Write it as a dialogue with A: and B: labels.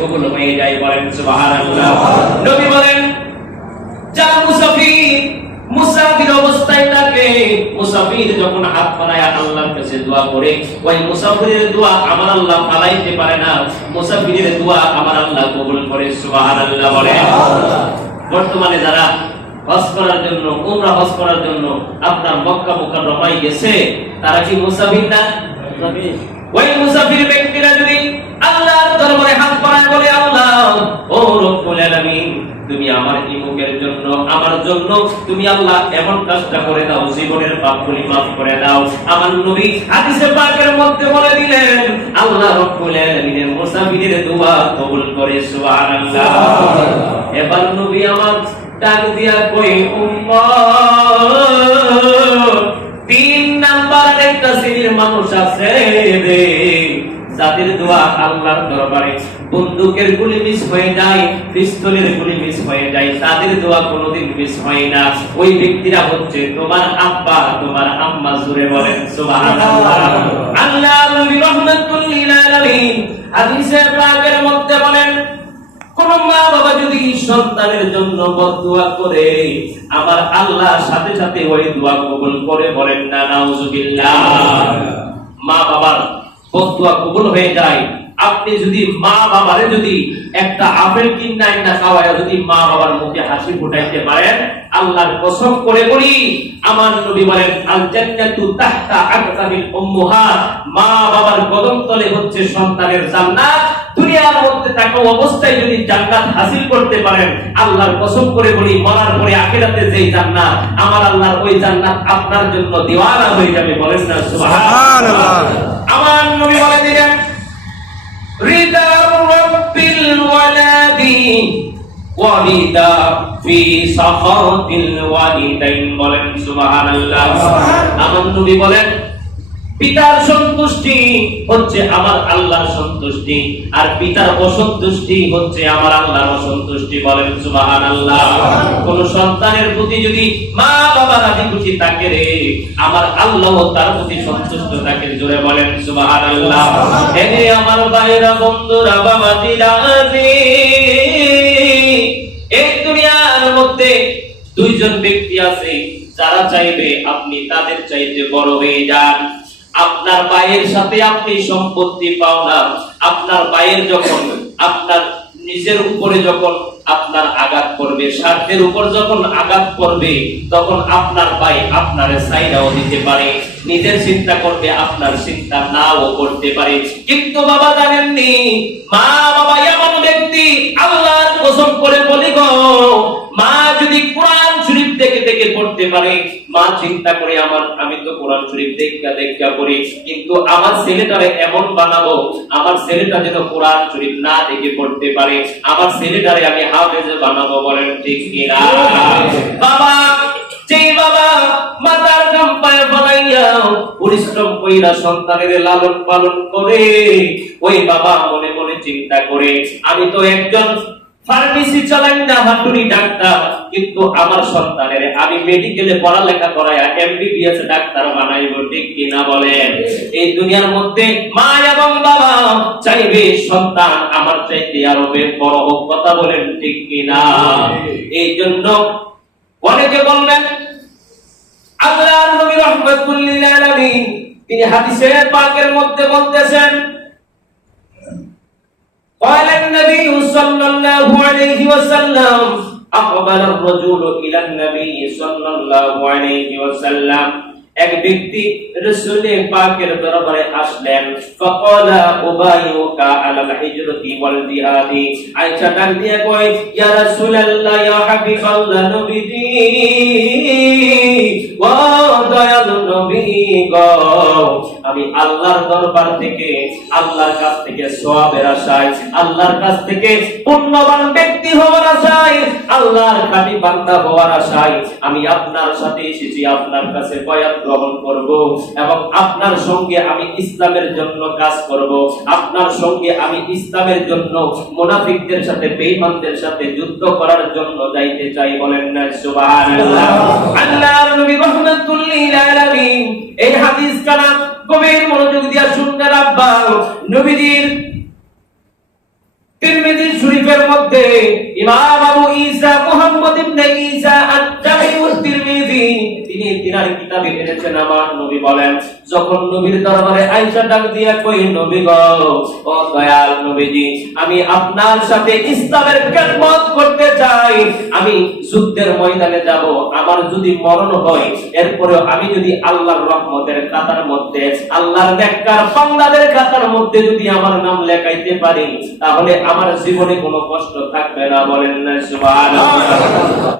A: কবুল হয়ে যায় বলেন সুবহানাল্লাহ নবী বলেন যারা মুসাফির মুসাফির অবস্থায় থাকে মুসাফির যখন হাত বাড়ায় আল্লাহর কাছে দোয়া করে ওই মুসাফিরের দোয়া আমার আল্লাহ ফালাইতে পারে না। মুসাফিরের দোয়া আমার আল্লাহ কবুল করে সুবহানাল্লাহ বলে। বর্তমানে যারা হজ করার জন্য উমরা হজ করার জন্য আপনার মক্কা মুকাররমায় গেছে তারা কি মুসাফির না? ওই মুসাফির ব্যক্তিরা যদি আল্লাহর দরবারে হাত বাড়ায় বলে আল্লাহ ও রব্বুল আলামিন তুমি আমার ইমুকের জন্য আমার জন্য তুমি আল্লাহ এমন কাজটা করে দাও জীবনের পাপগুলি মাফ করে দাও। আমার নবী হাদিসে পাকের মধ্যে বলে দিলেন আল্লাহ রব্বুল আলামিনের মুসাফিরের দোয়া কবুল করে সুবহানাল্লাহ। এবার নবী আমার ডাক দিয়া কই উম্মত তিন নাম্বার একটা শ্রেণির মানুষ আছে রে। যাদের দোয়া আল্লাহর দরবারে। বন্দুকের গুলি মিস হয়ে যায়, পিস্তলের গুলি মিস হয়ে যায় তাদের দোয়া কোনোদিন মিস হয় না। ওই ব্যক্তিরা হচ্ছে তোমার আব্বা, তোমার আম্মা জুড়ে বলেন, সুবহানাল্লাহ। আল্লাহ রহমাতুল লিল হাদিসে পাকের মধ্যে বলেন, কোন মা বাবা যদি সন্তানের জন্য বদুয়া করে, আমার আল্লাহ সাথে সাথে ওই দোয়া কবুল করে বলেন না, নাউজুবিল্লাহ। মা বাবার কবুল হয়ে যায়। আপনি যদি মা বাবারে যদি একটা আপেল কিনা না খাওয়ায়, যদি মা বাবার মুখে হাসি ফুটাইতে পারেন, আল্লাহর কসম করে বলি, আমার নবী বলেন আল জান্নাতু তাহতা মা বাবার কদম তলে হচ্ছে সন্তানের জান্নাত, দুনিয়ার মধ্যে অবস্থায় যদি জান্নাত হাসিল করতে পারেন আল্লাহর কসম করে বলি মরার পরে আখিরাতে যেই জান্নাত আমার আল্লাহর ওই জান্নাত আপনার জন্য দিওয়ানা হয়ে যাবে বলেন না সুবহানাল্লাহ। আমার নবী বলে দিলেন রিদা রাব্বিল ওয়ালাদি ওয়ালিদা ফি সাখাতিল ওয়ালিদাইন বলেন সুবহানাল্লাহ। আমার নবী বলেন পিতার সন্তুষ্টি হচ্ছে আমার আল্লাহর সন্তুষ্টি আর পিতার অসন্তুষ্টি হচ্ছে আমার আল্লাহর অসন্তুষ্টি। বলেন সুবহানাল্লাহ। কোন সন্তানের প্রতি যদি মা বাবা রাজি খুশি থাকে রে আমার আল্লাহ তার প্রতি সন্তুষ্ট থাকে জোরে বলেন সুবহানাল্লাহ। এনে আমার ভাইরা বন্ধুরা বাবা দিরাজি এই দুনিয়ার মধ্যে দুইজন ব্যক্তি আছে যারা চাইবে আপনি তাদের চাইতে বড় হয়ে যান। আপনার ভাইয়ের সাথে আপনি সম্পত্তি পাও না। আপনার ভাইয়ের যখন, আপনার নিজের উপরে যখন আপনার আঘাত করবে, স্বার্থের উপর যখন আঘাত করবে, তখন আপনার ভাই আপনার সাইডাও দিতে পারে, নিজের চিন্তা করবে, আপনার চিন্তা নাও করতে পারে। কিন্তু বাবা জানেননি, মা বাবা এমন ব্যক্তি, আল্লাহর কসম করে বলি গো, মা পড়তে পারে, মা চিন্তা করে আমার, আমি তো কোরআন শরীফ দেখা দেখা করি কিন্তু আমার ছেলেটারে এমন বানাবো, আমার ছেলেটা যেন কোরআন শরীফ না দেখে পড়তে পারে, আমার ছেলেটারে আমি হাফেজে বানাবো বলেন ঠিক কিনা বাবা, যেই বাবা মাতার বানাইয়া পরিশ্রম কইরা সন্তানের লালন পালন করে, ওই বাবা মনে মনে চিন্তা করে, আমি তো একজন ফার্মেসি চালাই না হাতুড়ি ডাক্তার কিন্তু আমার সন্তানের আমি মেডিকেলে পড়ালেখা করায় এমবিবিএস ডাক্তার বানাইব ঠিক কিনা বলেন এই দুনিয়ার মধ্যে মা এবং বাবা চাইবে সন্তান আমার চাইতে আরো বেশ বড় হোক কথা বলেন ঠিক কিনা এই জন্য অনেকে বলবেন আল্লাহ নবী রহমাতুল লিল আলামিন তিনি হাদিসের পাকের মধ্যে বলতেছেন قال النبي صلى الله عليه وسلم أقبل الرجل إلى النبي صلى الله عليه وسلم এক ব্যক্তি রসুলে পাকের দরবারে আসলেন ফকালা উবাইউকা আলাল হিজরতি ওয়াল জিহাদি আয়েশা ডাক দিয়ে কয় ইয়া রাসূলুল্লাহ ইয়া হাবিবাল্লাহ নবীজি ও দয়াল নবী গো আমি আল্লাহর দরবার থেকে, আল্লাহর কাছ থেকে সওয়াবের আশায়, আল্লাহর কাছ থেকে পুণ্যবান ব্যক্তি হওয়ার আশায়, আল্লাহর খাঁটি বান্দা হওয়ার আশায় আমি আপনার সাথে এসেছি, আপনার কাছে বয়াত গ্রহণ করব এবং আপনার সঙ্গে আমি ইসলামের জন্য কাজ করব। আপনার সঙ্গে আমি ইসলামের জন্য মুনাফিকদের সাথে, বেঈমানদের সাথে যুদ্ধ করার জন্য যাইতে চাই বলেন না, সুবহানাল্লাহ। আল্লাহর নবী রাহমাতুল লিল আলামিন নবীজির তিরমিজি মধ্যে ইমাম আবু ঈসা মুহাম্মদ ইবনে ঈসা তিনার কিতাবে এনেছেন আমার নবী বলেন, যখন নবীর দরবারে আয়েশা ডাক কই নবী গো? ও দয়াল নবীজি, আমি আপনার সাথে ইসলামের খেদমত করতে চাই। আমি যুদ্ধের ময়দানে যাব, আমার যদি মরণ হয় এরপরে আমি যদি আল্লাহর রহমতের খাতার মধ্যে, আল্লাহর নেককার বান্দাদের খাতার মধ্যে যদি আমার নাম লেখাইতে পারি, তাহলে আমার জীবনে কোনো কষ্ট থাকবে না, বলেন না, সুবহানাল্লাহ।